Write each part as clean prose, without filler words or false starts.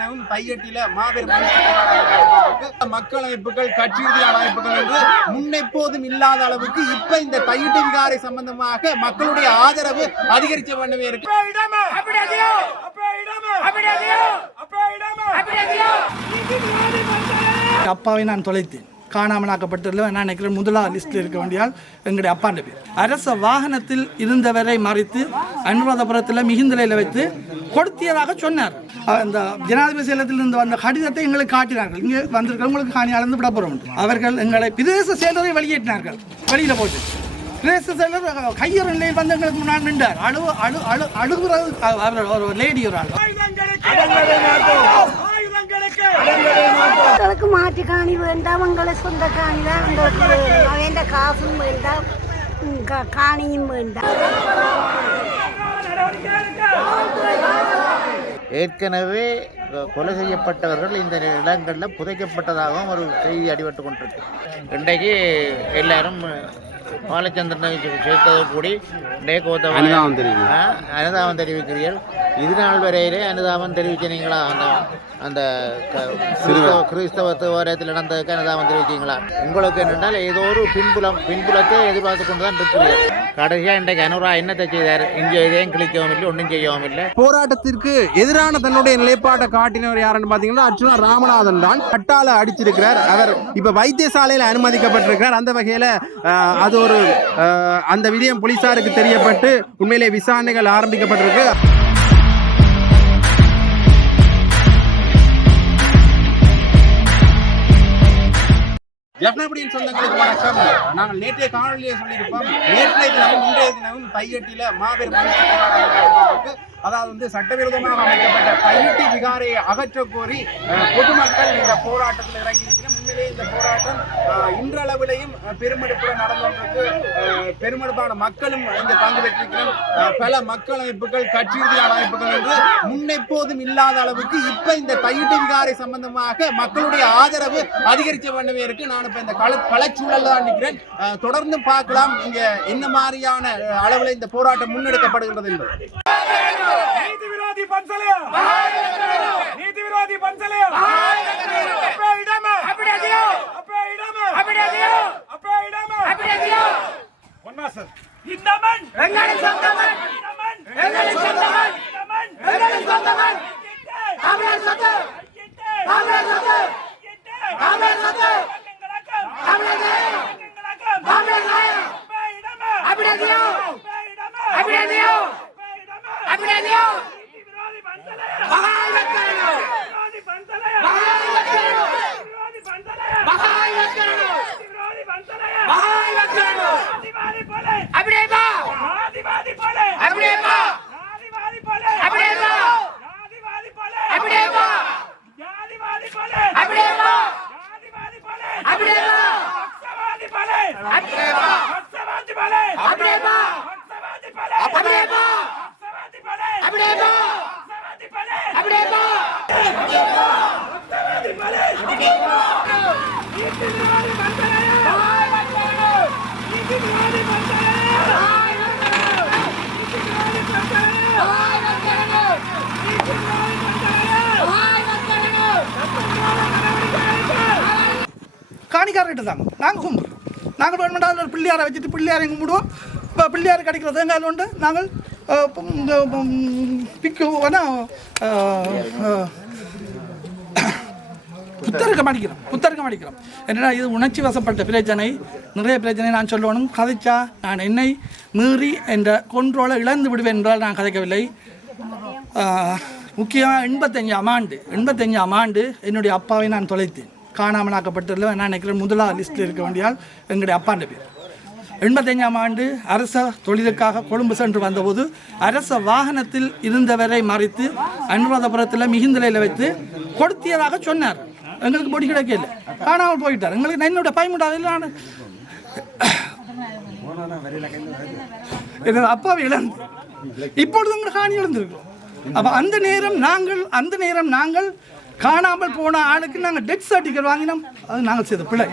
தினமும் தையட்டில மாபெரும் மக்கள் அமைப்புகள் கட்சி ரீதியான அமைப்புகள் என்று முன்னெப்போதும் இல்லாத அளவுக்கு இப்ப இந்த தையட்டு விகாரை சம்பந்தமாக மக்களுடைய ஆதரவு அதிகரிச்ச பண்ணவே இருக்கு. அப்பாவை நான் தொலைத்தேன், காணாமலாக்கப்பட்டதில் நான் நினைக்கிறேன் முதலாவது லிஸ்ட்டில் இருக்க வேண்டியால் எங்களுடைய அப்பாண்ட பேர். அரச வாகனத்தில் இருந்தவரை மறித்து அனுராதபுரத்தில் மிகுந்தலையில் வைத்து கொடுத்தியதாக சொன்னார். அந்த ஜனாதிபதி செயலகத்தில் இருந்து வந்த கடிதத்தை எங்களுக்கு காட்டினார்கள். இங்கே வந்திருக்கிறவங்களுக்கு காணி அளந்து விட போகிறோம். அவர்கள் எங்களை பிரதேச செயலரை வெளியேற்றினார்கள். வெளியில் போட்டு பிரதேச செயலர் கையறு நிலையில் வந்து எங்களுக்கு முன்னாடி நின்றார். அழுகுறது அவர் ஒரு லேடி ஒரு ஆள். மக்களுக்கு மாட்டு காணி வேண்டாம், உங்களை சொந்த காணி தான் உங்களுக்கு வேண்ட காசும் வேண்டாம், காணியும் வேண்டாம். ஏற்கனவே கொலை செய்யப்பட்டவர்கள் இந்த இடங்களில் புதைக்கப்பட்டதாகவும் ஒரு செய்தி அடிபட்டு கொண்டிருக்கு. இன்றைக்கு எல்லாரும் பாலச்சந்திரனை சேர்த்ததோ கூடி அனுதாபம் தெரிவிக்கிறீர்கள். இது நாள் வரையிலே அனுதாபம் தெரிவிக்கிறீங்களா? அந்த கிறிஸ்தவ தேவாலயத்தில் நடந்ததுக்கு அனுதாபம் தெரிவிக்கிறீங்களா? உங்களுக்கு என்னென்றால் ஏதோ ஒரு பின்புலத்தை எதிர்பார்த்து கொண்டு தான் இருக்கிறீர்கள். கடைசியாக இன்றைக்கு அனுரா என்னத்தை செய்தார்? இங்கே இதையும் கிளிக்கவும் இல்லை, ஒன்றும் செய்யவும் இல்லை. போராட்டத்திற்கு எதிரான தன்னுடைய நிலைப்பாட்டை காட்டினவர் யாருன்னு பாத்தீங்கன்னா அர்ச்சுனா ராமநாதன் தான். கட்டால அடிச்சிருக்கிறார். அவர் இப்ப வைத்தியசாலையில் அனுமதிக்கப்பட்டிருக்கிறார். அந்த வகையில அது ஒரு அந்த விடயம் போலீசாருக்கு தெரியப்பட்டு உண்மையிலே விசாரணைகள் ஆரம்பிக்கப்பட்டிருக்கு. ஜெஃப்னாபடியின் சொந்தங்களுக்கு வணக்கம். நாங்கள் நேற்றைய காணொலியை சொல்லியிருப்போம். நேற்றைய தினமும் இன்றைய தினமும் தையட்டில மாபெரும் அதாவது சட்டவிரோதமாக அமைக்கப்பட்ட தையட்டி விகாரையை அகற்ற கோரி பொதுமக்கள் இந்த போராட்டத்தில் இறங்கியிருக்கிறோம். உண்மையிலே இந்த போராட்டம் இன்றளவிலையும் பெருமெடுப்புடன் நடந்தவர்களுக்கு பெருமெடுப்பான மக்களும் இங்கே பங்கு பெற்றிருக்கிறோம். பல மக்கள் அமைப்புகள் கட்சி ரீதியான அமைப்புகள் என்று முன்னெப்போதும் இல்லாத அளவுக்கு இப்ப இந்த தையட்டி விகாரை சம்பந்தமாக மக்களுடைய ஆதரவு அதிகரிச்ச பண்ணவே இருக்கு. நான் இப்ப இந்த களச்சூழல் தான் நிற்கிறேன். தொடர்ந்து பார்க்கலாம் இங்க என்ன மாதிரியான அளவில் இந்த போராட்டம் முன்னெடுக்கப்படுகின்றது என்பது. नीति विरोधी पंचले नीति विरोधी पंचले अपे इडमे अपे दियो अपे इडमे अपे दियो अपे इडमे अपे दियो वन्ना सर इंदमन रंगाली संदमन इंदमन रंगाली संदमन इंदमन रंगाली संदमन आमरे सते आमरे सते आमरे सते आमरे नाया आमरे नाया अपे इडमे अपे दियो अपे दियो अपने दियो विरोधी पंचले बहाई मत करो विरोधी पंचले बहाई मत करो विरोधी पंचले बहाई मत करो विरोधी पंचले बहाई मत करो आदिवासी बोले अपने बा आदिवासी बोले अपने बा आदिवासी बोले अपने बा आदिवासी बोले अपने बा आदिवासी बोले अपने बा आदिवासी बोले अपने बा समाधि बोले अपने बा समाधि बोले अपने बा समाधि बोले अपने बा காணிக்காரர்கிட்ட தாங்க நாங்கள் கும்பிடுறோம். நாங்கள் வேணுமெண்டா ஒரு பிள்ளையாரை வச்சுட்டு பிள்ளையாரை கும்பிடுவோம். இப்போ பிள்ளையார் கிடைக்கிற தேங்காய் உண்டு நாங்கள் புத்தருக்க மாட்டிக்கிறோம். என்னடா இது உணர்ச்சி வசப்பட்ட பிரச்சனை, நிறைய பிரச்சனை நான் சொல்லணும். கதைச்சா நான் என்னை மீறி என்ற கொன்றோலை இழந்து விடுவேன் என்றால் நான் கதைக்கவில்லை. முக்கியமாக 85ஆம் ஆண்டு என்னுடைய அப்பாவை நான் தொலைத்தேன், காணாமலாக்கப்பட்டதில் நான் நினைக்கிறேன் முதலாவது லிஸ்ட்டில் இருக்க வேண்டியால் எங்களுடைய அப்பாண்ட பேர். 85ஆம் ஆண்டு அரச தொழிலுக்காக கொழும்பு சென்று வந்தபோது அரச வாகனத்தில் இருந்தவரை மறித்து அனுராதபுரத்தில் மிகுந்தலையில் வைத்து கொடுத்தியதாக சொன்னார். எங்களுக்கு பொடி கிடைக்கல, காணாமல் போயிட்டார். எங்களுக்கு என்னோட பயமுடாது. நான் எனது அப்பாவை இழந்து இப்பொழுது எங்களுக்கு காணி இழந்திருக்கிறோம். அப்போ அந்த நேரம் நாங்கள் காணாமல் போன ஆளுக்கு நாங்கள் டெத் சர்டிஃபிகேட் வாங்கினோம். அது நாங்கள் செய்த பிள்ளை.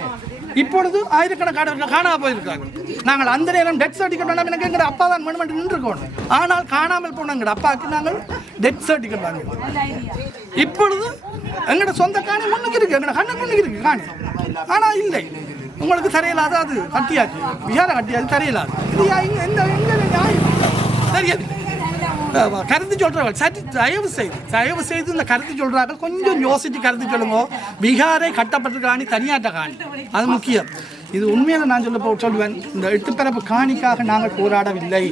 இப்பொழுது ஆயிரக்கணக்கானவர்கள் காணாமல் போயிருக்காங்க. நாங்கள் அந்த நேரம் டெத் சர்டிஃபிகேட் வேண்டாம், எனக்கு எங்கள் அப்பா தான் வேணும் என்று நின்றுக்கோம். ஆனால் காணாமல் போன எங்கள் அப்பாவுக்கு நாங்கள் டெத் சர்டிஃபிகேட் வாங்க. இப்பொழுது எங்களோட சொந்த காணி முன்னுக்கு இருக்கு, எங்களோட கண்ணு முன்னுக்கு இருக்கு காணி. ஆனால் இல்லை, உங்களுக்கு தரையில்லாத அது கட்டியாச்சு, விகார கட்டியாச்சு தரையில்லாது. இது எந்த தெரியாது. கருத்து சொல்றார்கள் சற்று தயவு செய்து இந்த கருத்து சொல்றார்கள் கொஞ்சம் யோசிச்சு கருத்து சொல்லுங்க. பீகாரை கட்டப்பட்ட காணி தனியாட்ட காணி, அது முக்கியம். இது உண்மையில நான் சொல்லுவேன், இந்த எட்டுப்பரப்பு காணிக்காக நாங்கள் போராடவில்லை.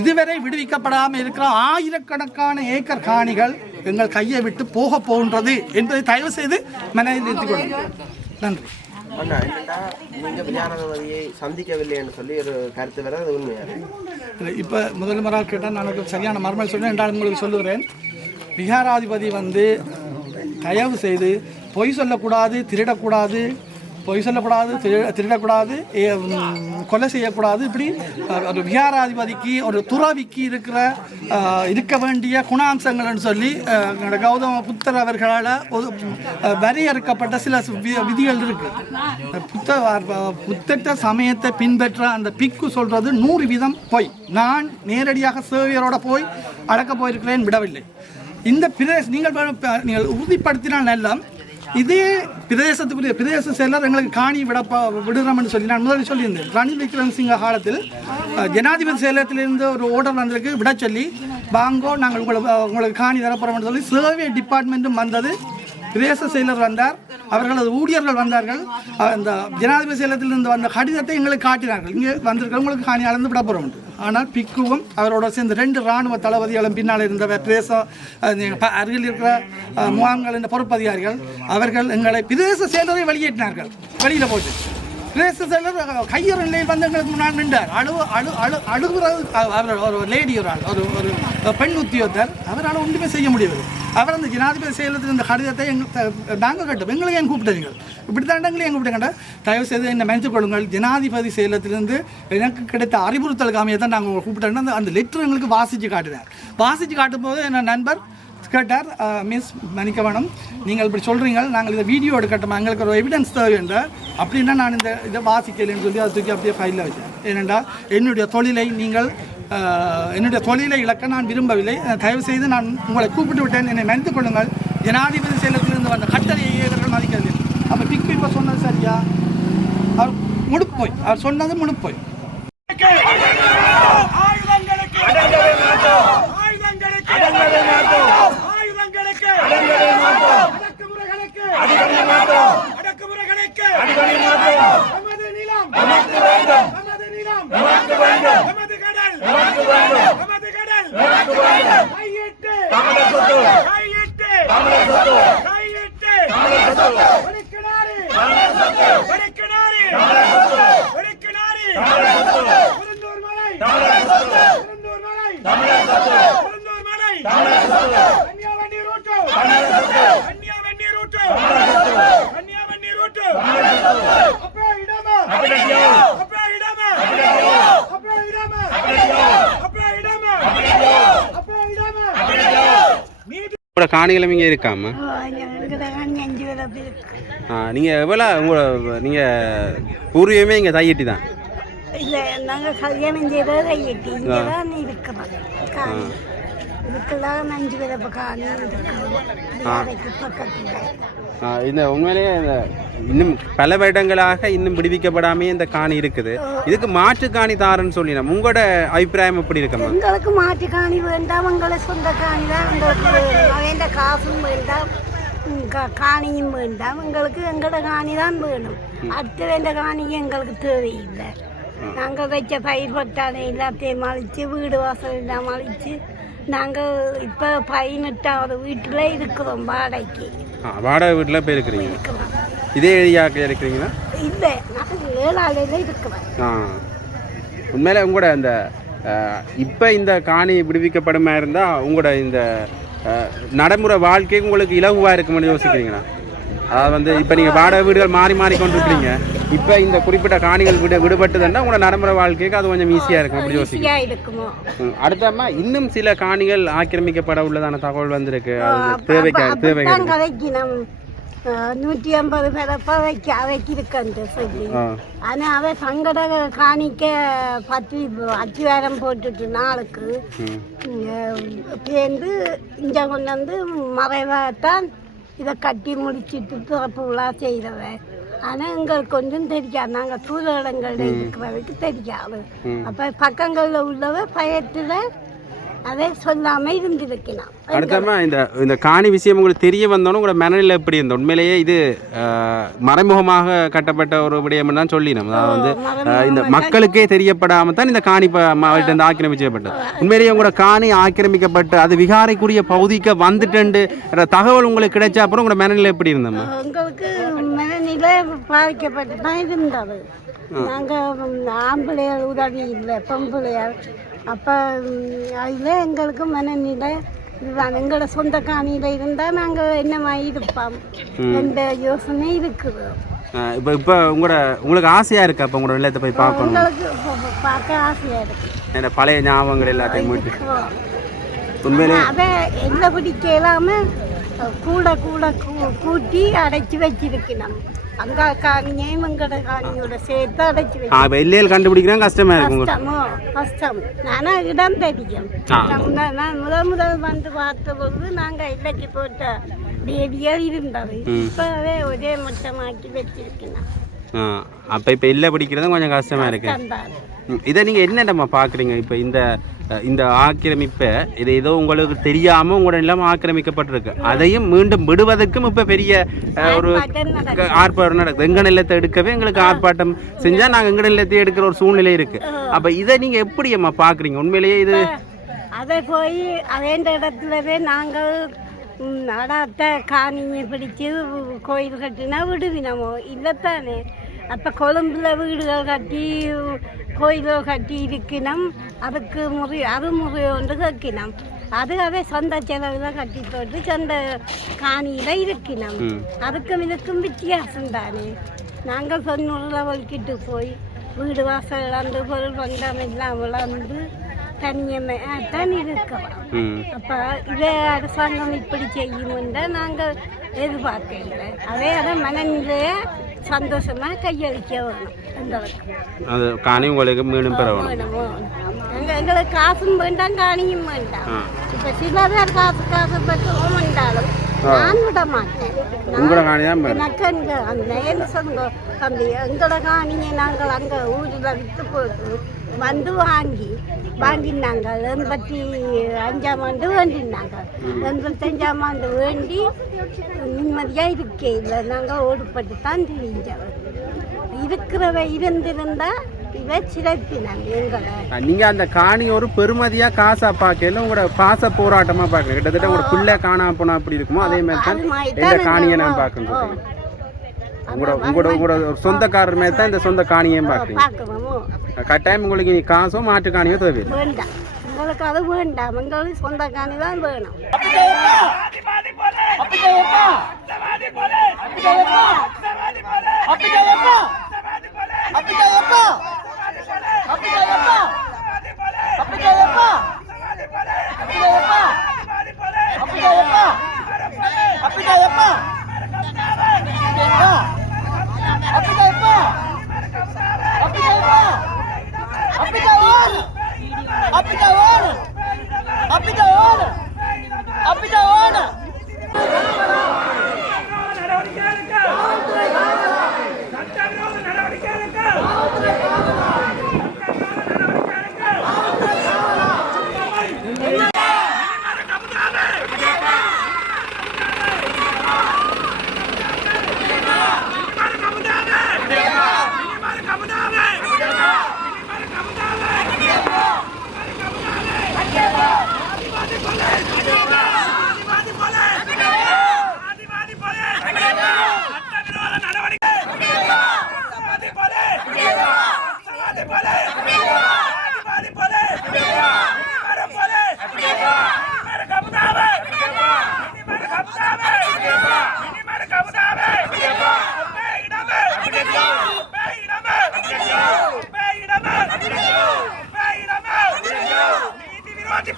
இதுவரை விடுவிக்கப்படாமல் இருக்கிற ஆயிரக்கணக்கான ஏக்கர் காணிகள் எங்கள் கையை விட்டு போக போகின்றது என்பதை தயவு செய்து மனதில் நிறுத்திக் கொள்ளுங்கள். நன்றி. நீங்க விஜயானந்தவதியை சந்திக்கவில்லை என்று சொல்லி ஒரு கருத்து வர அது உண்மையாக இப்போ முதல் முறை கேட்டால் நான் சரியான மறுமொழி சொல்றேன். என்றால் உங்களுக்கு சொல்லுகிறேன், விகாராதிபதி தயவு செய்து பொய் சொல்லக்கூடாது, திருடக்கூடாது, திருடக்கூடாது, கொலை செய்யக்கூடாது. இப்படி ஒரு விகாராதிபதிக்கு ஒரு துறவிக்கு இருக்க வேண்டிய குணாம்சங்கள்னு சொல்லி கௌதம புத்தர் அவர்களால் வரையறுக்கப்பட்ட சில விதிகள் இருக்கு. புத்தட்ட சமயத்தை பின்பற்ற அந்த பிக்கு சொல்றது 100% பொய். நான் நேரடியாக சேவையரோட போய் அடக்க போயிருக்கிறேன், விடவில்லை. இந்த நீங்கள் உறுதிப்படுத்தினால் எல்லாம் இதே பிரதேச செயலர் எங்களுக்கு காணி விடுறோம்னு சொல்லி நான் முதலில் சொல்லியிருந்தேன். ரணில் விக்ரமசிங்க காலத்தில் ஜனாதிபதி செயலகத்திலிருந்து ஒரு ஓர்டர் வந்திருக்கு, விட சொல்லி வாங்கோ நாங்கள் உங்களுக்கு காணி தரப்போறோம்னு சொல்லி சர்வே டிபார்ட்மெண்ட்டும் வந்தது. பிரதேச செயலர் வந்தார், அவர்களது ஊழியர்கள் வந்தார்கள். அந்த ஜனாதிபதி செயலகத்திலிருந்து வந்த கடிதத்தை எங்களுக்கு காட்டினார்கள், இங்கே வந்திருக்கிறவங்களுக்கு காணி அளந்து விட போகிறோம். ஆனால் பிக்குவும் அவரோட சேர்ந்து 2 இராணுவ தளபதிகளும் பின்னால் இருந்த பிரதேச அருகில் இருக்கிற முகாம்கள் என்ற பொறுப்பதிகாரிகள் அவர்கள் எங்களை பிரதேச செயலரை வெளியேற்றினார்கள். வெளியில் போச்சு பிரதேச செயலர் கையறு நிலையில் வந்து எங்களுக்கு முன்னால் நின்றார். அழுகுறது அவர் ஒரு லேடி, ஒரு பெண் உத்தியோகத்தர், அவரால் ஒன்றுமே செய்ய முடியாது. அவர் அந்த ஜனாதிபதி செயலத்தில் இந்த கடிதத்தை நாங்கள் கட்டோம், எங்களுக்கு ஏன் கூப்பிட்டீங்க, இப்படி தாண்டங்களே எங்கள் கூப்பிட்டேங்க. தயவு செய்து என்னை மன்னித்துக் கொள்ளுங்கள், ஜனாதிபதி செயலத்திலிருந்து எனக்கு கிடைத்த அறிவுறுத்தல் காமியை தான் நாங்கள் கூப்பிட்டேன். அந்த லெட்டர் எங்களுக்கு வாசித்து காட்டினார். வாசித்து காட்டும்போது என் நண்பர் கேட்டார், மிஸ் மன்னிக்க வேணும், நீங்கள் இப்படி சொல்கிறீங்க, நாங்கள் இதை வீடியோ எடுக்கட்டுமா, எங்களுக்கு ஒரு எவிடன்ஸ் தேவைன்ற. அப்படின்னா நான் இதை வாசிக்கலைன்னு சொல்லி அதை தூக்கி அப்படியே ஃபைலில் வச்சேன். ஏனென்றால் என்னுடைய தொழிலை இழக்க நான் விரும்பவில்லை. தயவு செய்து நான் உங்களை கூப்பிட்டு விட்டேன், என்னை மன்னித்துக் கொள்ளுங்கள். ஜனாதிபதி செயலத்திலிருந்து வந்த கட்டளை இயக்கர்கள் மதிக்கவில்லை. அப்போ பிக் இப்போ சொன்னது சரியா? அவர் முழுப்போய், அவர் சொன்னது முழுப்போய். காணிகளும் இங்கே இருக்காம நீங்கள் எவ்வளோ நீங்கள் பூர்வீகமே இங்கே தையட்டி தான்? இல்லை, நாங்கள் கல்யாணம் செய்தது தையட்டி, இங்கே தான் இருக்கிறோம். இதுக்கெல்லாம் 5 பேர் காணி பக்கத்தில். இந்த உண்மையிலேயே இன்னும் பல வருடங்களாக இன்னும் விடுவிக்கப்படாமே இந்த காணி இருக்குது. இதுக்கு மாற்று காணி தாரன்னு சொல்லினா உங்களோட அபிப்பிராயம் எப்படி இருக்கமா? எங்களுக்கு மாற்று காணி வேண்டாம், எங்களை சொந்த காணி தான் எங்களுக்கு வேணும். அவன் காசும் வேண்டாம், காணியும் வேண்டாம், எங்களுக்கு எங்களோட காணி தான் வேணும். அடுத்த வேண்ட காணிக்கு எங்களுக்கு தேவையில்லை. நாங்கள் வச்ச பயிர் பட்டாணி எல்லாத்தையும் அழித்து, வீடு வாசல் எல்லாம் அழித்து, நாங்கள் இப்போ 18வது வீட்டில் இருக்கிறோம் வாடகைக்கு. வாடகை வீட்டில் போய் இருக்கிறீங்க? இதே ஏரியாவுக்கு இருக்கிறீங்களா? இல்லை, நாங்கள் 7ஆலையில் இருக்கிறோம். உண்மையில உங்களோட இந்த இப்போ இந்த காணி விடுவிக்கப்படுமா இருந்தால் உங்களோட இந்த நடைமுறை வாழ்க்கை உங்களுக்கு இலகுவாக இருக்குமென்னு யோசிக்கிறீங்களா? அதாவது இப்போ நீங்கள் வாடகை வீடுகள் மாறி கொண்டிருக்கிறீங்க, இப்போ இந்த குறிப்பிட்ட காணிகள் விடுபட்டுதுன்னா உங்களோட நடைமுறை வாழ்க்கைக்கு அது கொஞ்சம் ஈஸியாக இருக்கும் அப்படி யோசிக்கிறீங்க. அடுத்தமா இன்னும் சில காணிகள் ஆக்கிரமிக்கப்பட உள்ளதான தகவல் வந்திருக்கு. தேவைக்கு 150 பேரப்ப அவைக்கு இருக்கண்டு சொல்லி ஆனால் அவ சங்கட காணிக்க 10 வாரம் போட்டுட்டு நாளுக்கு சேர்ந்து இங்கே கொண்டு வந்து மறைவாகத்தான் இதை கட்டி முடிச்சுட்டு திறப்பு விழா செய்கிறவன். ஆனால் எங்களுக்கு கொஞ்சம் தெரியாது, நாங்கள் சூழலங்களில் இருக்கிறதுக்கு தெரியாது. அப்போ பக்கங்களில் உள்ளவ பயத்தில் அதை சொல்லாமல் இருந்திருக்கலாம். அடுத்தமா இந்த காணி விஷயம் உங்களுக்கு தெரிய வந்தோன்னு உங்களோட மனநிலை எப்படி இருந்தோம்? உண்மையிலேயே இது மறைமுகமாக கட்டப்பட்ட ஒரு விடயம் தான் சொல்லினோம். அதாவது வந்து இந்த மக்களுக்கே தெரியப்படாமல் தான் இந்த காணி இருந்து ஆக்கிரமிக்கப்பட்டது. உண்மையிலேயே உங்களோட காணி ஆக்கிரமிக்கப்பட்டு அது விகாரைக்குரிய பகுதிக்கு வந்துட்டு தகவல் உங்களுக்கு கிடைச்ச அப்புறம் உங்களோட மனநிலை எப்படி இருந்தோம்? எங்களுக்கு மனநிலை பாதிக்கப்பட்டு தான் இருந்தது. நாங்கள் ஆம்பளையார் உதவி இல்லை, பொம்பளையார். அப்போ அதில் எங்களுக்கு மனநிலை இதுதான். எங்களோட சொந்த காணியில் இருந்தால் நாங்கள் என்னமா இருப்போம் என்ற யோசனை இருக்குது. இப்போ உங்களுக்கு ஆசையாக இருக்கா? அப்போ உங்களோட நிலையத்தை போய் பார்க்கணும்? உங்களுக்கு பார்க்க ஆசையாக இருக்குது. என்ன பழைய ஞாபகங்கள் எல்லாத்தையும் மீட்டு உண்மையிலே அதை எல்லாம் பிடிக்க இல்லாமல் கூட கூட கூட்டி அடைச்சி வச்சிருக்கணும். அங்கே காணியையும் எங்களோட காணியோட சேர்த்து அடைச்சி வச்சு வெள்ளையில் கண்டுபிடிக்கிறேன் கஷ்டமா இருக்கும். கஷ்டம். நானும் இடம் தெரியும். நான் முதல் வந்து பார்த்த பொழுது நாங்கள் இல்லைக்கு போட்ட டேடியாக இருந்தது. இப்போவே ஒரே மட்டமாக்கி வச்சிருக்கணும். அப்போ இப்போ இல்லை பிடிக்கிறதும் கொஞ்சம் கஷ்டமாக இருக்கு. இதை நீங்கள் என்னடமா பார்க்குறீங்க? இப்போ இந்த ஆக்கிரமிப்பை இது ஏதோ உங்களுக்கு தெரியாமல் உங்களோட நிலம் ஆக்கிரமிக்கப்பட்டிருக்கு, அதையும் மீண்டும் விடுவதற்கும் இப்போ பெரிய ஒரு ஆர்ப்பாட்டம் நடக்குது. எங்கள் நிலத்தை எடுக்கவே எங்களுக்கு ஆர்ப்பாட்டம் செஞ்சால் நாங்கள் எங்கள் நிலத்தை எடுக்கிற ஒரு சூழ்நிலை இருக்குது. அப்போ இதை நீங்கள் எப்படி அம்மா பார்க்குறீங்க? உண்மையிலேயே இது அதை போய் அதே இடத்துலவே நாங்கள் நடாத்த காணியை பிடிச்சி கோயில் கட்டினா விடுவினமோ இல்லைத்தானே. அப்போ கொழும்புல வீடுகள் கட்டி கோயில்கள் கட்டி இருக்கணும், அதுக்கு முறை ஒன்று கேட்கணும். அதுவே சொந்த செலவில் கட்டி போட்டு சொந்த காணியில் இருக்கணும். அதுக்கும் இதுக்கும் வித்தியாசம் தானே. நாங்கள் சொன்ன வலிக்கிட்டு போய் வீடு வாசல் இழந்து பொருள் வந்தம் எல்லாம் விளாண்டு தனியத்தான் இருக்கலாம். அப்போ இதே அரசாங்கம் இப்படி செய்யும்ன்றா நாங்கள் எதிர்பார்க்கல. அதே மனநிலையை சந்தோஷமாக கையளிக்க வேணும். அது காணி உங்களுக்கு மீண்டும் பெற வேணும். எங்களுக்கு காசும் வேண்டாம், காணியும் வேண்டாம். இப்போ சில பேர் காசு பற்றி ஓமண்டாலும் நான் விட மாட்டேன். எனக்கு அந்த என்ன சொல்லுங்க தம்பி, எங்களோட காணியை நாங்கள் அங்கே ஊரில் விற்று போட்டு வந்து வாங்கினாங்க. 85ஆம் ஆண்டு வேண்டினாங்க. 85ஆம் ஆண்டு வேண்டி நிம்மதியாக இருக்கே இல்லை. நாங்கள் ஓடுபட்டு தான் தெரிஞ்சவர் இருக்கிறவ இருந்திருந்தா இவ சிறப்பினாங்க எங்களை. நீங்கள் அந்த காணி ஒரு பெருமதியாக காசாக பார்க்கல, உங்களோட பாச போராட்டமாக பார்க்கல. கிட்டத்தட்ட உங்களோட பிள்ளை காணாம போனால் அப்படி இருக்குமோ அதே மாதிரி தான் இந்த காணியை நான் பார்க்கணும். உங்களோட சொந்தக்காரர் மாதிரி தான் இந்த சொந்த காணியையும் பார்க்குறீங்க. கட்டாயம் உங்களுக்கு நீ காசோ மாட்டு காணியோ தேவை வேண்டாம். எங்களுக்கு அது வேண்டாம். எங்களுக்கு சொந்த காணி தான் வேணும்.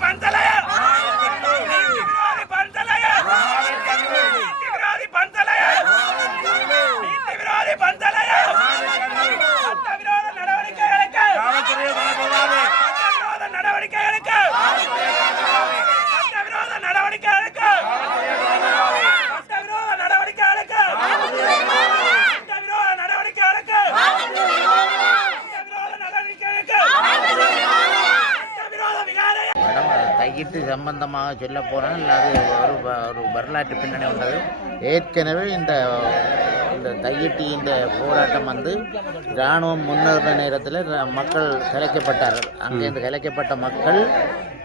పంచలయ தையிட்டு சம்பந்தமாக சொல்ல போனால் அது ஒரு வரலாற்று பின்னணி உள்ளது. ஏற்கனவே இந்த தையிட்டி இந்த போராட்டம் வந்து இராணுவம் முன்னேறின நேரத்தில் மக்கள் கலைக்கப்பட்டார்கள். அங்கேருந்து கலைக்கப்பட்ட மக்கள்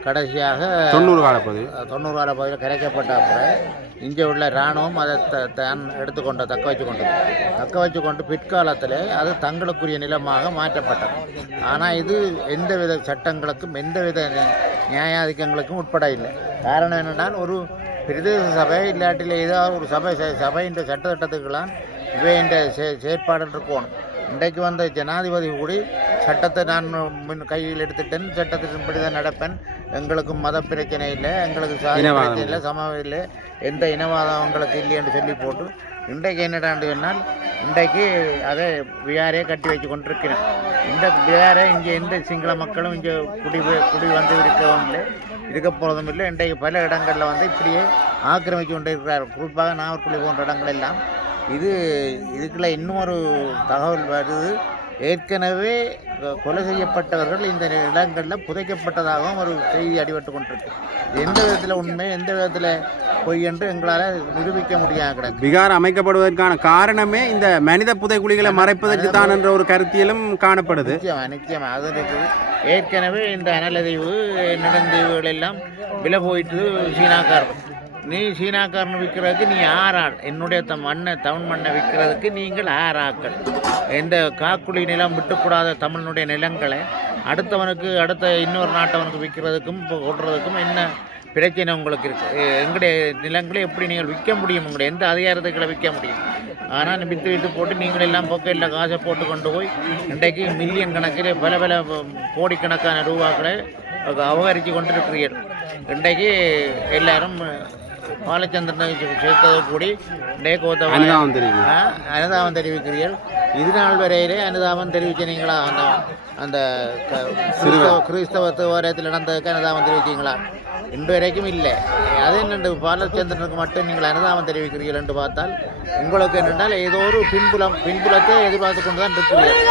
கடைசியாக 90 கால பகுதியில் கலைக்கப்பட்ட அப்புறம் இங்கே உள்ள இராணுவம் அதை தான் எடுத்துக்கொண்டு தக்க வச்சு கொண்டு பிற்காலத்தில் அது தங்களுக்குரிய நிலமாக மாற்றப்பட்டது. ஆனால் இது எந்தவித சட்டங்களுக்கும் எந்தவித நியாயாதிக்கங்களுக்கும் உட்பட இல்லை. காரணம் என்னென்னால் ஒரு பிரதேச சபை இல்லாட்டில் ஏதாவது ஒரு சபையின் சட்டத்திட்டத்துக்கெல்லாம் இவையின் செயற்பாடு இருக்கணும். இன்றைக்கு வந்த ஜனாதிபதி கூடி சட்டத்தை நான் கையில் எடுத்துட்டேன், சட்டத்தின்படி தான் நடப்பேன், எங்களுக்கு மத பிரச்சனை இல்லை, எங்களுக்கு சாதி பிரச்சனை இல்லை, சமம் இல்லை, எந்த இனவாதம் எங்களுக்கு இல்லை என்று சொல்லி போட்டு இன்றைக்கு என்னடாண்டு சொன்னால் இன்றைக்கு அதை விகாரையை கட்டி வச்சு கொண்டிருக்கிறேன். இந்த விகாரை இங்கே எந்த சிங்கள மக்களும் இங்கே குடி வந்து இருக்கவும் இல்லை, இருக்க போகிறதும் இல்லை. இன்றைக்கு பல இடங்களில் வந்து இப்படியே ஆக்கிரமித்து கொண்டு இருக்கிறார். குறிப்பாக நாகர்கோவில் போன்ற இடங்கள் எல்லாம். இதுக்குள்ள இன்னொரு தகவல் வருது. ஏற்கனவே கொலை செய்யப்பட்டவர்கள் இந்த நிலங்களில் புதைக்கப்பட்டதாகவும் ஒரு செய்தி அடிபட்டு கொண்டிருக்கு. எந்த விதத்தில் உண்மை எந்த விதத்தில் பொய் என்று எங்களால் நிரூபிக்க முடியாது கிடக்கு. விகாரம் அமைக்கப்படுவதற்கான காரணமே இந்த மனித புதைக்குழிகளை மறைப்பதற்கு தான் என்ற ஒரு கருத்தியலும் காணப்படுது. நிச்சயமாக அது இருக்குது. ஏற்கனவே இந்த அனலதீவு நெடுந்தீவுகள் எல்லாம் விலை போயிட்டு சீனாக்காரன். நீ சீனாக்காரன் விற்கிறதுக்கு நீ ஆறாள், என்னுடைய தமிழ் மண்ணை விற்கிறதுக்கு நீங்கள் ஆறாக்கள். எந்த காக்குழி நிலம் விட்டுக்கூடாத தமிழனுடைய நிலங்களை அடுத்த இன்னொரு நாட்டவனுக்கு விற்கிறதுக்கும் கொள்றதுக்கும் என்ன பிரச்சனை உங்களுக்கு இருக்குது? எங்களுடைய நிலங்களை எப்படி நீங்கள் விற்க முடியும்? உங்களுடைய எந்த அதிகாரத்துக்களை விற்க முடியும்? ஆனால் விற்று போட்டு நீங்கள் எல்லாம் பொக்கையில் காசை போட்டு கொண்டு போய் இன்றைக்கு மில்லியன் கணக்கில் பல கோடிக்கணக்கான ரூபாக்களை அபகரித்து கொண்டிருக்கிறீர்கள். இன்றைக்கு எல்லாரும் பாலச்சந்திரனை சேர்த்தது கூடி அனுதாபம் தெரிவிக்கிறீர்கள். இது நாள் வரையிலே அனுதாபம் தெரிவிச்சினீங்களா? அந்த கிறிஸ்தவத்து வாரியத்தில் நடந்ததுக்கு அனுதாபம் தெரிவிச்சிங்களா? இன்று வரைக்கும் இல்லை. அது என்னென்று பாலச்சந்திரனுக்கு மட்டும் நீங்கள் அனுதாபம் தெரிவிக்கிறீர்கள் என்று பார்த்தால் உங்களுக்கு என்னென்றால் ஏதோ ஒரு பின்புலத்தை எதிர்பார்த்து கொண்டு தான் இருக்கிறீர்கள்.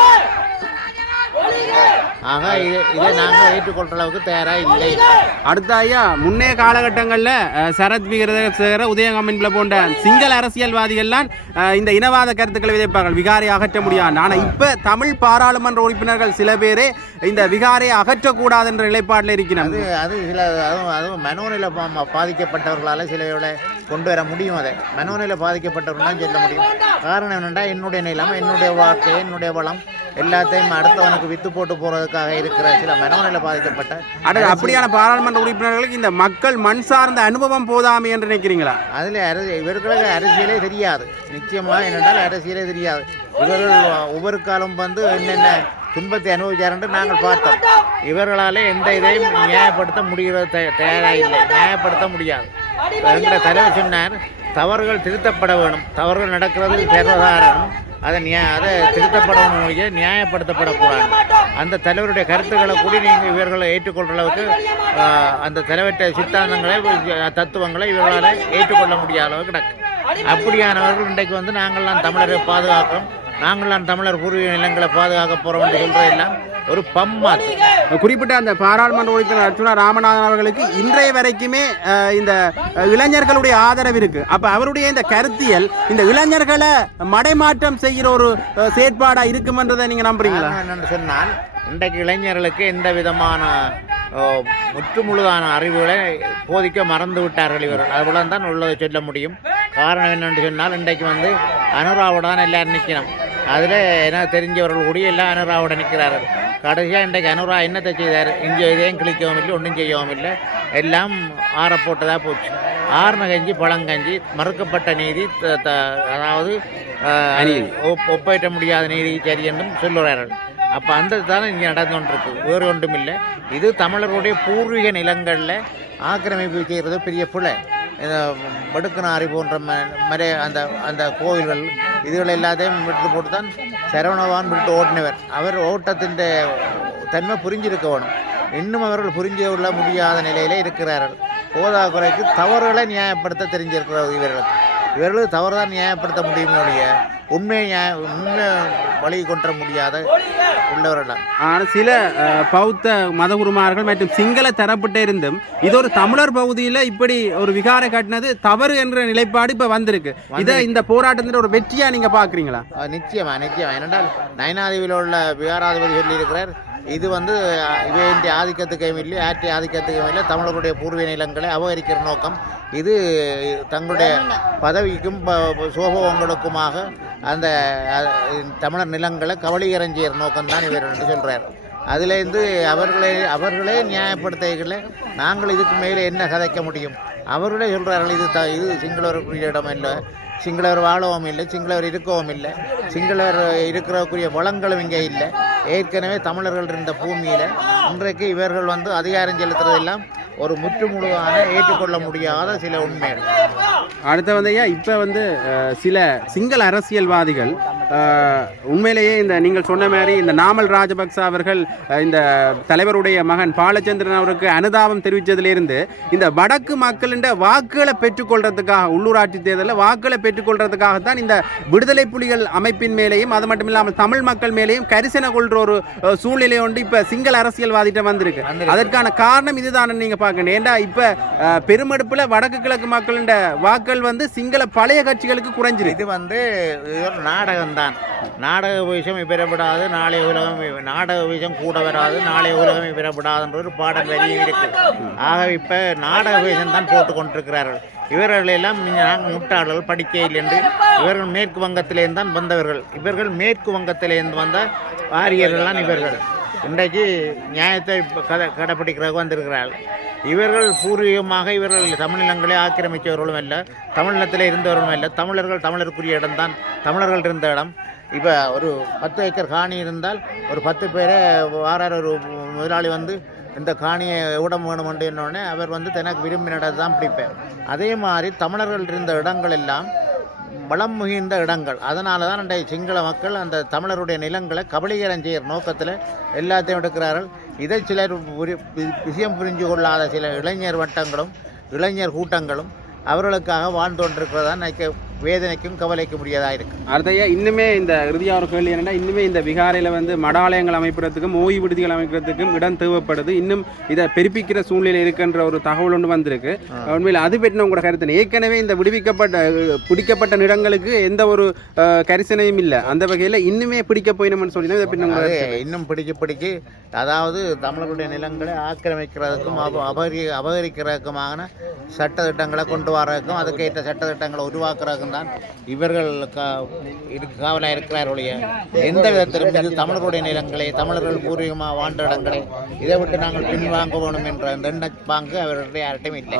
ஆக இதை நாங்கள் ஏற்றுக்கொள்கிற அளவுக்கு தயாராக இல்லை. அடுத்த ஐயா, முன்னைய காலகட்டங்களில் சரத் வீரசேகர உதயகமின்ல போன்ற சிங்கள அரசியல்வாதிகள்லாம் இந்த இனவாத கருத்துக்களை விதைப்பார்கள், விகாரை அகற்ற முடியாது. ஆனால் இப்போ தமிழ் பாராளுமன்ற உறுப்பினர்கள் சில பேரே இந்த விகாரை அகற்றக்கூடாது என்ற நிலைப்பாட்டில் இருக்கிறாங்க. அது அதுவும் மனோநிலை பாதிக்கப்பட்டவர்களால் சில கொண்டு வர முடியும். அதை மனோநிலை பாதிக்கப்பட்டவர்களால் சொல்ல முடியும். காரணம் என்னென்னா என்னுடைய நிலம், என்னுடைய வாழ்க்கை, என்னுடைய வளம் எல்லாத்தையும் அடுத்தவனுக்கு வித்து போட்டு போறதுக்காக இருக்கிற சில மனோநிலை பாதிக்கப்பட்ட அப்படியான பாராளுமன்ற உறுப்பினர்களுக்கு இந்த மக்கள் மண் சார்ந்த அனுபவம் போதாமை என்று நினைக்கிறீங்களா? அதில் இவர்களுக்கு அரசியலே தெரியாது. நிச்சயமாக என்னென்றால் அரசியலே தெரியாது. இவர்கள் ஒவ்வொரு காலம் வந்து என்னென்ன துன்பத்தை அனுபவிச்சார் நாங்கள் பார்த்தோம். இவர்களால் எந்த இதையும் நியாயப்படுத்த முடிகிறது தயாராக இல்லை, நியாயப்படுத்த முடியாது. என்ற தலைவர் சொன்னார், தவறுகள் திருத்தப்பட வேணும், தவறுகள் நடக்கிறது சர்வதாரணம், அதை திருத்தப்படணும், நியாயப்படுத்தப்படக்கூடாது. அந்த தலைவருடைய கருத்துக்களை கூட நீங்கள் இவர்களை ஏற்றுக்கொள்கிற அளவுக்கு அந்த தலைவற்ற சித்தாந்தங்களை தத்துவங்களை இவர்களால் ஏற்றுக்கொள்ள முடியாத அளவுக்கு கிடக்கு. அப்படியானவர்கள் இன்றைக்கு வந்து நாங்கள்லாம் தமிழரை பாதுகாக்கிறோம், நாங்கள்லாம் தமிழர் பூர்வீக நிலங்களை பாதுகாக்க போகிறோம் என்று சொல்கிறதெல்லாம் ஒரு பம்மாத்து. குறிப்பிட்ட அந்த பாராளுமன்ற உறுப்பினர் அர்ச்சுனா ராமநாதன் அவர்களுக்கு இன்றைய வரைக்குமே இந்த இளைஞர்களுடைய ஆதரவு இருக்கு. அப்ப அவருடைய இந்த கருத்தியல் இந்த இளைஞர்களை மடைமாற்றம் செய்கிற ஒரு செயற்பாடா இருக்கும்ன்றதை நீங்க நம்புறீங்களா? என்னென்னு சொன்னால் இன்றைக்கு இளைஞர்களுக்கு எந்த விதமான முற்றுமுழுதான அறிவுகளை போதிக்க மறந்து விட்டார்கள் இவர்கள். அதுபோல தான் உள்ளதை சொல்ல முடியும். காரணம் என்னென்னு சொன்னால் இன்றைக்கு வந்து அனுராவுடன் எல்லாரும் நிற்கணும். அதில் என்ன தெரிஞ்சவர்கள் கூடிய எல்லாம் அனுராவோட நிற்கிறார்கள். கடைசியாக இன்றைக்கு அனுரா என்னத்தை செய்தார்? இங்கே இதையும் கிழிக்கவும் இல்லை, ஒன்றும் செய்யவும் இல்லை, எல்லாம் ஆறப்போட்டதாக போச்சு. ஆறுன கஞ்சி பழங்கஞ்சி, மறுக்கப்பட்ட நீதி, அதாவது ஒப்பேற்ற முடியாத நீதி சரி என்றும் சொல்லுகிறார்கள். அப்போ அந்த தானே இங்கே நடந்து கொண்டிருக்கு, வேறு ஒன்றும் இல்லை. இது தமிழர்களுடைய பூர்வீக நிலங்களில் ஆக்கிரமிப்பு செய்கிறது பெரிய பிள்ளை. வடுக்கனாரி போன்ற அந்த அந்த கோவில்கள் இதுகள் எல்லாத்தையும் விட்டு போட்டு தான் சரவணவான் விட்டு ஓட்டினவர். அவர் ஓட்டத்தின் தன்மை புரிஞ்சிருக்க வேணும். இன்னும் அவர்கள் புரிஞ்சு கொள்ள முடியாத நிலையிலே இருக்கிறார்கள். போதாக்குறைக்கு தவறுகளை நியாயப்படுத்த தெரிஞ்சிருக்கிறது இவர்களுக்கு. இவர்களுக்கு தவறுதான் நியாயப்படுத்த முடியுமே ஒழிய உண்மை வழி கொண்டு முடியாத உள்ளவரிடம். ஆனால் சில பௌத்த மதகுருமார்கள் மற்றும் சிங்கள தரப்பட்ட இருந்தும் இது ஒரு தமிழர் பகுதியில் இப்படி ஒரு விகாரை கட்டினது தவறு என்ற நிலைப்பாடு இப்போ வந்திருக்கு. இதை இந்த போராட்டத்தில் ஒரு வெற்றியா நீங்க பாக்குறீங்களா? நிச்சயமா ஏனென்றால் நயனாதீவில் உள்ள விகாராதிபதி சொல்லியிருக்கிறார், இது இவன் ஆதிக்கத்துக்கும் இல்லை, ஆட்சி ஆதிக்கத்துக்கும் இல்லை, தமிழர்களுடைய பூர்வீக நிலங்களை அபகரிக்கிற நோக்கம், இது தங்களுடைய பதவிக்கும் சோபவங்களுக்குமாக அந்த தமிழர் நிலங்களை கபளீகரம் நோக்கம்தான் இவர் என்று சொல்கிறார். அதிலேருந்து அவர்களே நியாயப்படுத்தல, நாங்கள் இதுக்கு மேலே என்ன கதைக்க முடியும்? அவர்களே சொல்கிறார்கள், இது சிங்களவர்களுடைய இடம் இல்லை, சிங்களவர் வாழவும் இல்லை, சிங்களவர் இருக்கவும் இல்லை, சிங்களவர் இருக்கிறக்கூடிய வளங்களும் இங்கே இல்லை. ஏற்கனவே தமிழர்கள் இருந்த பூமியில் இன்றைக்கு இவர்கள் அதிகாரம் செலுத்துறதெல்லாம் ஒரு முற்றுமுழுதான ஏற்றுக்கொள்ள முடியாத சில உண்மைகள். அடுத்த ஐயா இப்போ சில சிங்கள அரசியல்வாதிகள் உண்மையிலேயே இந்த நீங்கள் சொன்ன மாதிரி இந்த நாமல் ராஜபக்ச அவர்கள் இந்த தலைவருடைய மகன் பாலச்சந்திரன் அவருக்கு அனுதாபம் தெரிவித்ததிலிருந்து இந்த வடக்கு மக்களின் வாக்குகளை பெற்றுக்கொள்றதுக்காக, உள்ளூராட்சி தேர்தலில் வாக்குகளை பெற்றுக்கொள்றதுக்காகத்தான் இந்த விடுதலை புலிகள் அமைப்பின் மேலேயும் அது மட்டும் இல்லாமல் தமிழ் மக்கள் மேலேயும் கரிசனை கொள்ற ஒரு சூழ்நிலை ஒன்று இப்போ சிங்கள அரசியல்வாதிட்ட வந்திருக்கு. அதற்கான காரணம் இதுதான் நீங்க பார்க்கணும். ஏண்டா இப்போ பெருமெடுப்பில் வடக்கு கிழக்கு மக்களின் வாக்கள் சிங்கள பழைய கட்சிகளுக்கு குறைஞ்சிருக்கு. இது ஒரு நாடகம் தான். நாடக விஷயம் பெறப்படாது, நாளைய உலகம் நாடக விஷயம் கூட வராது, நாளைய உலகம் பெறப்படாதுன்ற ஒரு பாடம் வெளியே இருக்கு. ஆக இப்போ நாடக விஷயம் தான் போட்டு கொண்டிருக்கிறார்கள். இவர்களெல்லாம் நாங்கள் முட்டாளர்கள், படிக்க இல்லை என்று. இவர்கள் மேற்கு வங்கத்திலேருந்து தான் வந்தவர்கள். இவர்கள் மேற்கு வங்கத்திலேருந்து வந்த ஆரியர்கள்லாம் இவர்கள். இன்றைக்கு நியாயத்தை கடைப்பிடிக்கிறதுக்கு வந்திருக்கிறார்கள். இவர்கள் பூர்வீகமாக இவர்கள் தமிழினங்களை ஆக்கிரமித்தவர்களும் இல்லை, தமிழினத்தில் இருந்தவர்களும் இல்லை. தமிழருக்குரிய இடம்தான், தமிழர்கள் இருந்த இடம். இப்போ ஒரு 10 ஏக்கர் காணி இருந்தால் ஒரு 10 பேரை வாரார் ஒரு முதலாளி இந்த காணியை இடம் வேணுமென்று என்னோடனே அவர் தனக்கு விரும்பின இடத்தை தான் பிடிப்பார். அதே மாதிரி தமிழர்கள் இருந்த இடங்கள் எல்லாம் வளம் மிகுந்த இடங்கள். அதனால தான் இன்றைய சிங்கள மக்கள் அந்த தமிழருடைய நிலங்களை கபலீகரம் செய்கிற நோக்கத்தில் எல்லாத்தையும் எடுக்கிறார்கள். இதை சிலர் விஷயம் புரிஞ்சு கொள்ளாத சில இளைஞர் வட்டங்களும் இளைஞர் கூட்டங்களும் அவர்களுக்காக வாழ்ந்து கொண்டிருக்கிறதா வேதனைக்கும் கவலைக்க முடியாதாக இருக்கு. அடுத்தையா இன்னுமே இந்த இறுதியாக ஒரு கேள்வி என்னென்னா, இன்னுமே இந்த விகாரையில் மடாலயங்கள் அமைக்கிறதுக்கும் ஓய்வு விடுதிகள் அமைக்கிறதுக்கும் இடம் தேவைப்படுது. இன்னும் இதை பெருப்பிக்கிற சூழ்நிலை இருக்குன்ற ஒரு தகவல் ஒன்று வந்திருக்கு. உண்மையில் அது பற்றின உங்களோட கருத்து? ஏற்கனவே இந்த பிடிக்கப்பட்ட இடங்களுக்கு எந்த ஒரு கரிசனையும் இல்லை. அந்த வகையில் இன்னுமே பிடிக்க போயினோம்னு சொல்லி இதை பற்றி இன்னும் பிடிக்க அதாவது தமிழர்களுடைய நிலங்களை ஆக்கிரமிக்கிறதுக்கும் அபகரிக்கிறதுக்குமான சட்டத்திட்டங்களை கொண்டு வரதுக்கும் அதுக்கேற்ற சட்டத்திட்டங்களை உருவாக்குறதுக்கும் தான் இவர்கள் காவலாக இருக்கிறார்களுடைய. எந்த விதத்திலும் இது தமிழர்களுடைய நிலங்களை, தமிழர்கள் பூர்வீகமாக வாழ்ந்த இடங்களை இதை விட்டு நாங்கள் பின்வாங்க வேணும் என்ற அந்த எண்ண பாங்கு அவர்களுடைய யார்ட்டையும் இல்லை.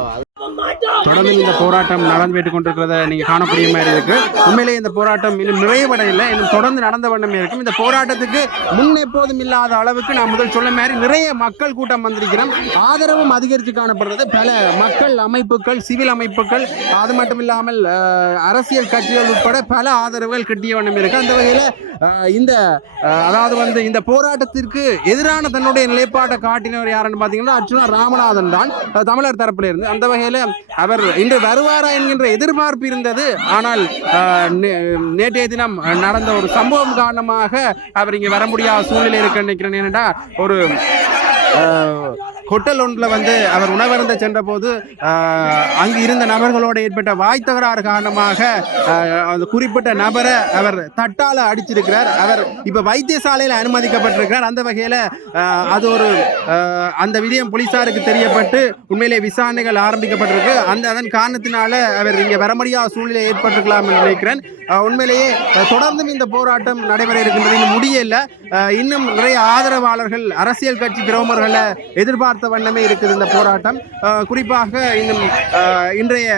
தொடர்ந்து இந்த போராட்டம் நடந்து கொண்டிருக்கிறத நீங்க காணக்கூடிய மாதிரி இருக்கு. உண்மையிலேயே இந்த போராட்டம் இன்னும் நிறைவடையில்லை, இன்னும் தொடர்ந்து நடந்த வண்ணமே இருக்கும். இந்த போராட்டத்துக்கு முன் எப்போதும் இல்லாத அளவுக்கு நான் முதல் சொல்ல மாதிரி நிறைய மக்கள் கூட்டம் வந்திருக்கிறோம். ஆதரவும் அதிகரித்து காணப்படுறது. பல மக்கள் அமைப்புகள், சிவில் அமைப்புகள், அது மட்டும் இல்லாமல் அரசியல் கட்சிகள் உட்பட பல ஆதரவுகள் கிட்டிய வண்ணம் இருக்கு. அந்த வகையில் அதாவது இந்த போராட்டத்திற்கு எதிரான தன்னுடைய நிலைப்பாட்டை காட்டினவர் யாருன்னு பார்த்தீங்கன்னா அர்ச்சுனா ராமநாதன் தான், தமிழர் தரப்பில் இருந்து. அந்த வகையில் அவர் இன்று வருவாரா என்கின்ற எதிர்பார்ப்பு இருந்தது. ஆனால் நேற்றைய தினம் நடந்த ஒரு சம்பவம் காரணமாக அவர் இங்கே வர முடியாத சூழ்நிலை இருக்கு நினைக்கிறேன். ஏனென்றா ஒரு ஹோட்டல் ஒன்றில் அவர் உணவருந்த சென்ற போது அங்கு இருந்த நபர்களோடு ஏற்பட்ட வாய் தகராறு காரணமாக அந்த குறிப்பிட்ட நபரை அவர் தட்டால் அடிச்சிருக்கிறார். அவர் இப்போ வைத்தியசாலையில் அனுமதிக்கப்பட்டிருக்கிறார். அந்த வகையில் அது ஒரு அந்த விடயம் போலீசாருக்கு தெரியப்பட்டு உண்மையிலே விசாரணைகள் ஆரம்பிக்கப்பட்டிருக்கு. அதன் காரணத்தினால அவர் இங்கே வர முடியாத சூழ்நிலை ஏற்பட்டிருக்கலாம் என்று நினைக்கிறேன். உண்மையிலேயே தொடர்ந்தும் இந்த போராட்டம் நடைபெற இருக்கின்றது. இன்னும் முடியல. இன்னும் நிறைய ஆதரவாளர்கள், அரசியல் கட்சி பிரமுகர்களை எதிர்பார்த்த வண்ணமே இருக்குது இந்த போராட்டம். குறிப்பாக இன்னும் இன்றைய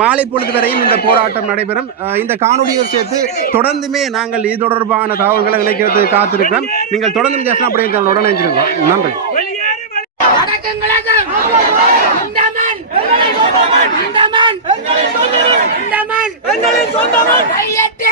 மாலை பொழுது வரையும் இந்த போராட்டம் நடைபெறும். இந்த காணொலியை சேர்த்து தொடர்ந்துமே நாங்கள் இது தொடர்பான தகவல்களை இணைக்கிறது காத்திருக்கிறோம். நீங்கள் தொடர்ந்து ஜெஃப்னா அப்படியே உடனே நன்றி. கையெட்டு